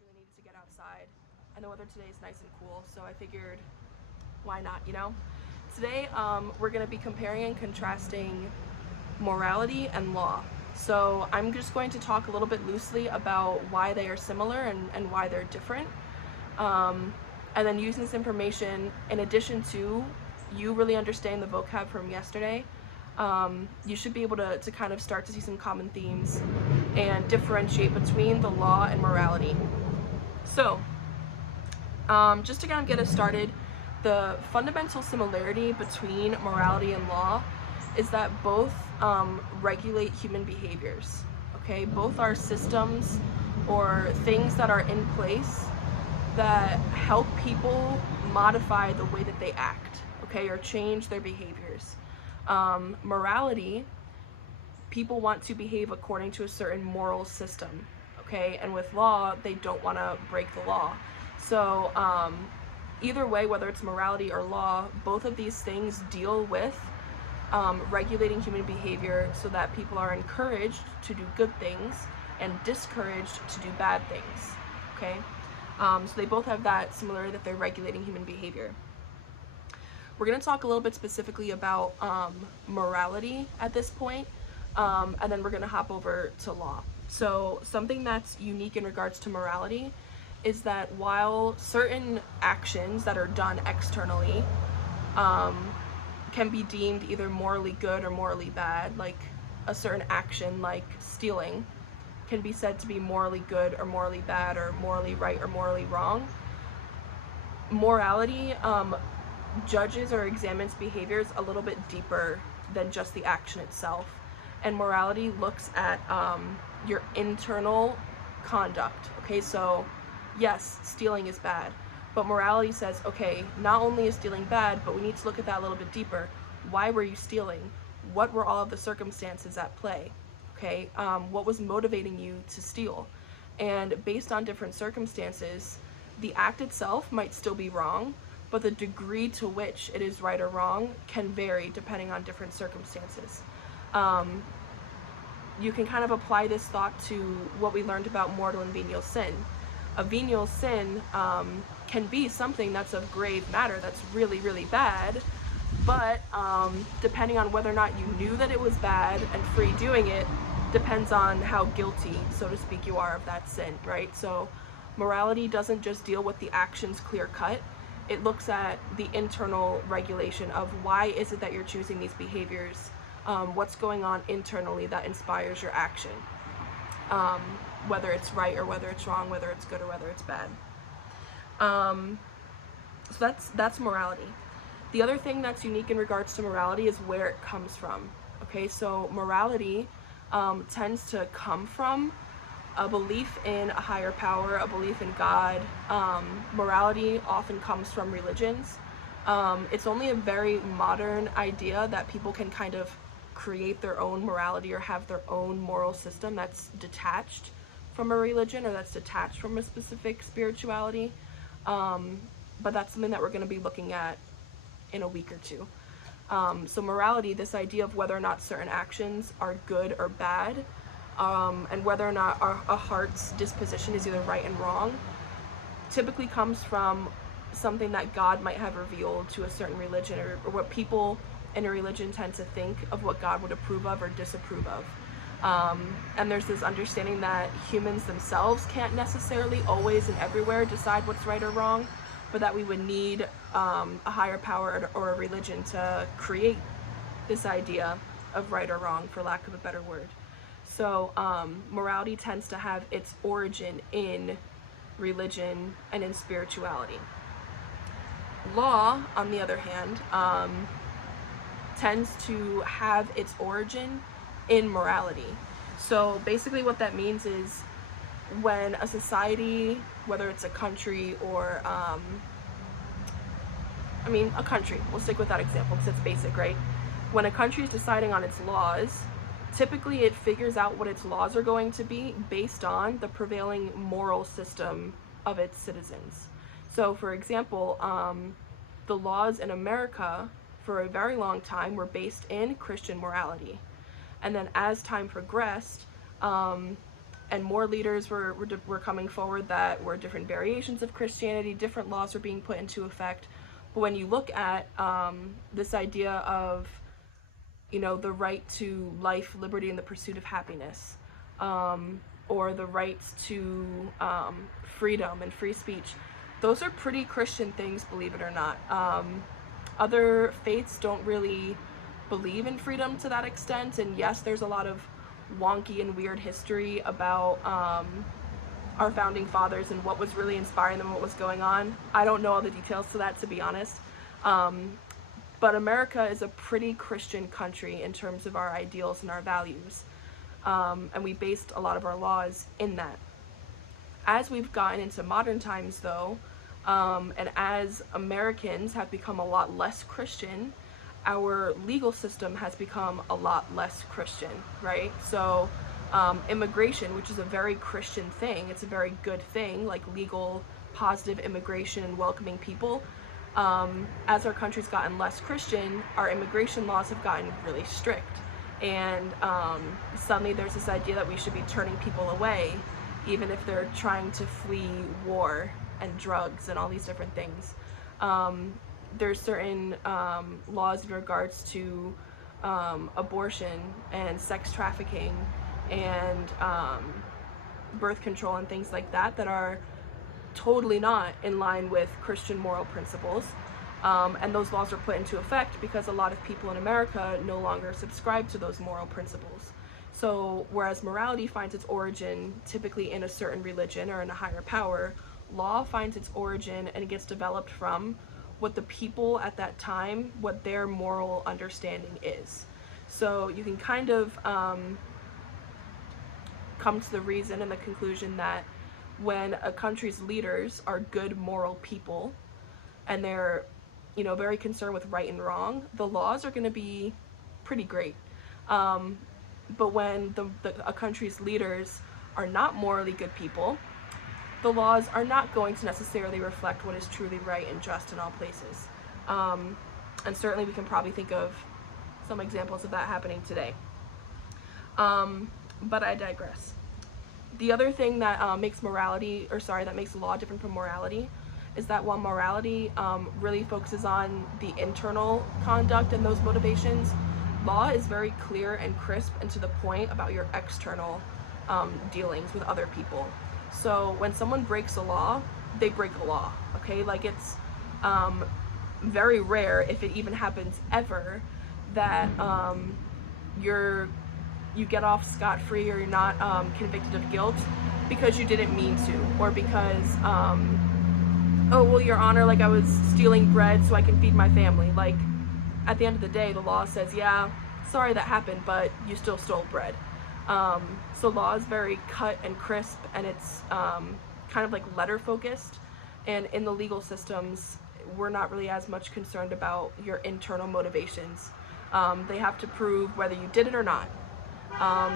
really needed to get outside. And the weather today is nice and cool, so I figured, why not, you know? Today, we're going to be comparing and contrasting morality and law. So I'm just going to talk a little bit loosely about why they are similar and why they're different. And then using this information, in addition to you really understanding the vocab from yesterday, you should be able to kind of start to see some common themes and differentiate between the law and morality. So, just to kind of get us started, the fundamental similarity between morality and law is that both regulate human behaviors. Okay, both are systems or things that are in place that help people modify the way that they act, okay, or change their behaviors. Morality, people want to behave according to a certain moral system, okay, and with law, they don't want to break the law. So either way, whether it's morality or law, both of these things deal with regulating human behavior so that people are encouraged to do good things and discouraged to do bad things, okay? So they both have that similarity that they're regulating human behavior. We're going to talk a little bit specifically about morality at this point, and then we're going to hop over to law. So something that's unique in regards to morality is that while certain actions that are done externally can be deemed either morally good or morally bad, like a certain action like stealing can be said to be morally good or morally bad or morally right or morally wrong. Morality judges or examines behaviors a little bit deeper than just the action itself. And morality looks at your internal conduct. Okay, so yes, stealing is bad, but morality says, okay, not only is stealing bad, but we need to look at that a little bit deeper. Why were you stealing? What were all of the circumstances at play? Okay, what was motivating you to steal? And based on different circumstances, the act itself might still be wrong, but the degree to which it is right or wrong can vary depending on different circumstances. You can kind of apply this thought to what we learned about mortal and venial sin. A venial sin can be something that's of grave matter, that's really, really bad, but depending on whether or not you knew that it was bad and free doing it, depends on how guilty, so to speak, you are of that sin, right? So morality doesn't just deal with the actions clear cut, it looks at the internal regulation of why is it that you're choosing these behaviors, what's going on internally that inspires your action, whether it's right or whether it's wrong, whether it's good or whether it's bad. So that's morality. The other thing that's unique in regards to morality is where it comes from. Okay, so morality tends to come from a belief in a higher power, a belief in God. Morality often comes from religions. It's only a very modern idea that people can kind of create their own morality or have their own moral system that's detached from a religion or that's detached from a specific spirituality. But that's something that we're going to be looking at in a week or two. So morality, this idea of whether or not certain actions are good or bad, and whether or not a heart's disposition is either right and wrong, typically comes from something that God might have revealed to a certain religion, or what people in a religion tend to think of what God would approve of or disapprove of. And there's this understanding that humans themselves can't necessarily always and everywhere decide what's right or wrong, but that we would need a higher power or a religion to create this idea of right or wrong, for lack of a better word. So morality tends to have its origin in religion and in spirituality. Law, on the other hand, tends to have its origin in morality. So basically what that means is when a society, whether it's a country or a country, we'll stick with that example because it's basic, right? When a country is deciding on its laws, typically it figures out what its laws are going to be based on the prevailing moral system of its citizens. So for example, the laws in America for a very long time were based in Christian morality. And then as time progressed, and more leaders were coming forward that were different variations of Christianity, different laws were being put into effect. But when you look at this idea of, you know, the right to life, liberty, and the pursuit of happiness, or the rights to freedom and free speech, those are pretty Christian things, believe it or not. Other faiths don't really believe in freedom to that extent, and yes, there's a lot of wonky and weird history about our founding fathers and what was really inspiring them, what was going on. I don't know all the details to that, to be honest. But America is a pretty Christian country in terms of our ideals and our values. And we based a lot of our laws in that. As we've gotten into modern times though, and as Americans have become a lot less Christian, our legal system has become a lot less Christian, right? So immigration, which is a very Christian thing, it's a very good thing, like legal, positive immigration and welcoming people. As our country's gotten less Christian, our immigration laws have gotten really strict. And suddenly there's this idea that we should be turning people away, even if they're trying to flee war and drugs and all these different things. There's certain laws in regards to abortion and sex trafficking and birth control and things like that that are totally not in line with Christian moral principles. And those laws were put into effect because a lot of people in America no longer subscribe to those moral principles. So whereas morality finds its origin typically in a certain religion or in a higher power, law finds its origin and it gets developed from what the people at that time, what their moral understanding is. So you can kind of come to the reason and the conclusion that when a country's leaders are good moral people and they're, you know, very concerned with right and wrong, the laws are going to be pretty great. But when a country's leaders are not morally good people, the laws are not going to necessarily reflect what is truly right and just in all places. And certainly we can probably think of some examples of that happening today. But I digress. The other thing that makes law different from morality is that while morality really focuses on the internal conduct and those motivations, law is very clear and crisp and to the point about your external dealings with other people. So when someone breaks a law, they break a law, okay? Like it's very rare, if it even happens ever, that you get off scot-free or you're not convicted of guilt because you didn't mean to, or because, oh, well, Your Honor, like I was stealing bread so I can feed my family. Like, at the end of the day, the law says, yeah, sorry that happened, but you still stole bread. So law is very cut and crisp, and it's kind of like letter focused. And in the legal systems, we're not really as much concerned about your internal motivations. They have to prove whether you did it or not.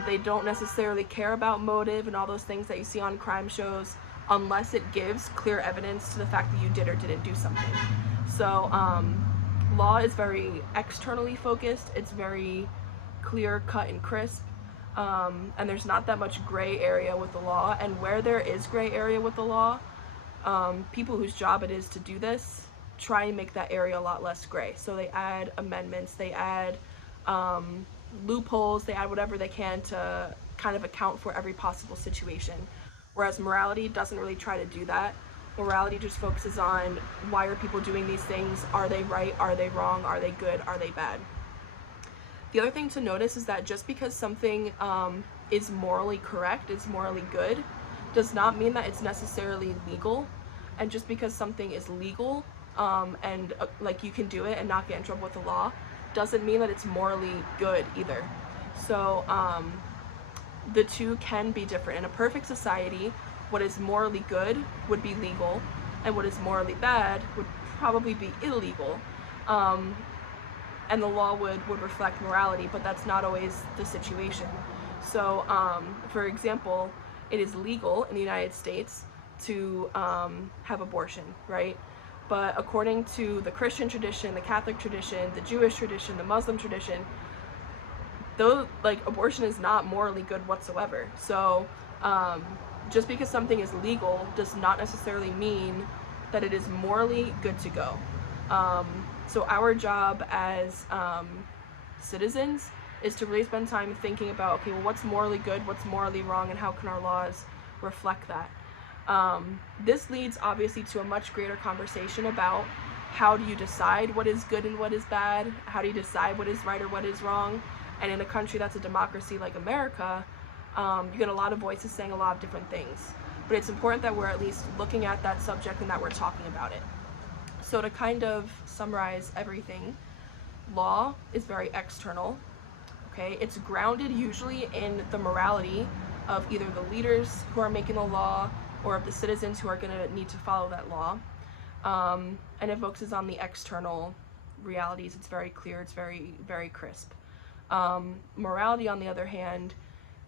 They don't necessarily care about motive and all those things that you see on crime shows unless it gives clear evidence to the fact that you did or didn't do something. So law is very externally focused. It's very clear, cut, and crisp. And there's not that much gray area with the law. And where there is gray area with the law, people whose job it is to do this try and make that area a lot less gray. So they add amendments, they add loopholes, they add whatever they can to kind of account for every possible situation. Whereas morality doesn't really try to do that. Morality just focuses on why are people doing these things? Are they right? Are they wrong? Are they good? Are they bad? The other thing to notice is that just because something is morally correct, is morally good, does not mean that it's necessarily legal. And just because something is legal and like you can do it and not get in trouble with the law, doesn't mean that it's morally good either. So the two can be different. In a perfect society, what is morally good would be legal, and what is morally bad would probably be illegal. And the law would reflect morality, but that's not always the situation. So, for example, it is legal in the United States to have abortion, right? But according to the Christian tradition, the Catholic tradition, the Jewish tradition, the Muslim tradition, though, like, abortion is not morally good whatsoever. So Just because something is legal does not necessarily mean that it is morally good to go. So our job as citizens is to really spend time thinking about, okay, well, what's morally good, what's morally wrong, and how can our laws reflect that? This leads obviously to a much greater conversation about how do you decide what is good and what is bad, how do you decide what is right or what is wrong. And in a country that's a democracy like America, you get a lot of voices saying a lot of different things. But it's important that we're at least looking at that subject and that we're talking about it. So to kind of summarize everything, law is very external, okay? It's grounded usually in the morality of either the leaders who are making the law or of the citizens who are going to need to follow that law. And it focuses on the external realities. It's very clear, it's very, very crisp. Morality, on the other hand,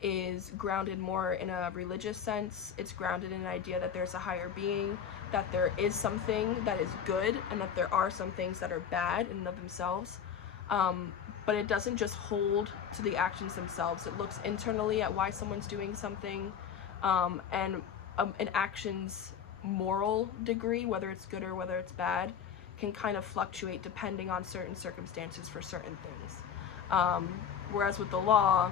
is grounded more in a religious sense. It's grounded in an idea that there's a higher being, that there is something that is good, and that there are some things that are bad in and of themselves. But it doesn't just hold to the actions themselves. It looks internally at why someone's doing something, and an action's moral degree, whether it's good or whether it's bad, can kind of fluctuate depending on certain circumstances for certain things. Whereas with the law,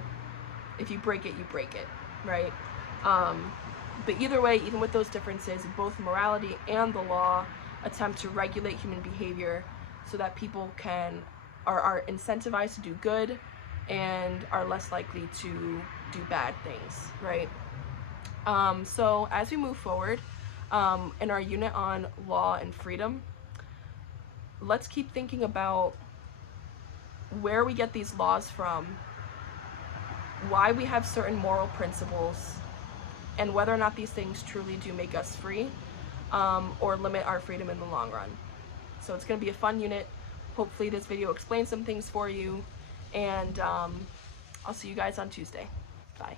if you break it, you break it, right? But either way, even with those differences, both morality and the law attempt to regulate human behavior so that people are incentivized to do good and are less likely to do bad things, right? So as we move forward in our unit on law and freedom, let's keep thinking about where we get these laws from, why we have certain moral principles, and whether or not these things truly do make us free or limit our freedom in the long run. So it's going to be a fun unit. Hopefully this video explains some things for you, and I'll see you guys on Tuesday. Bye.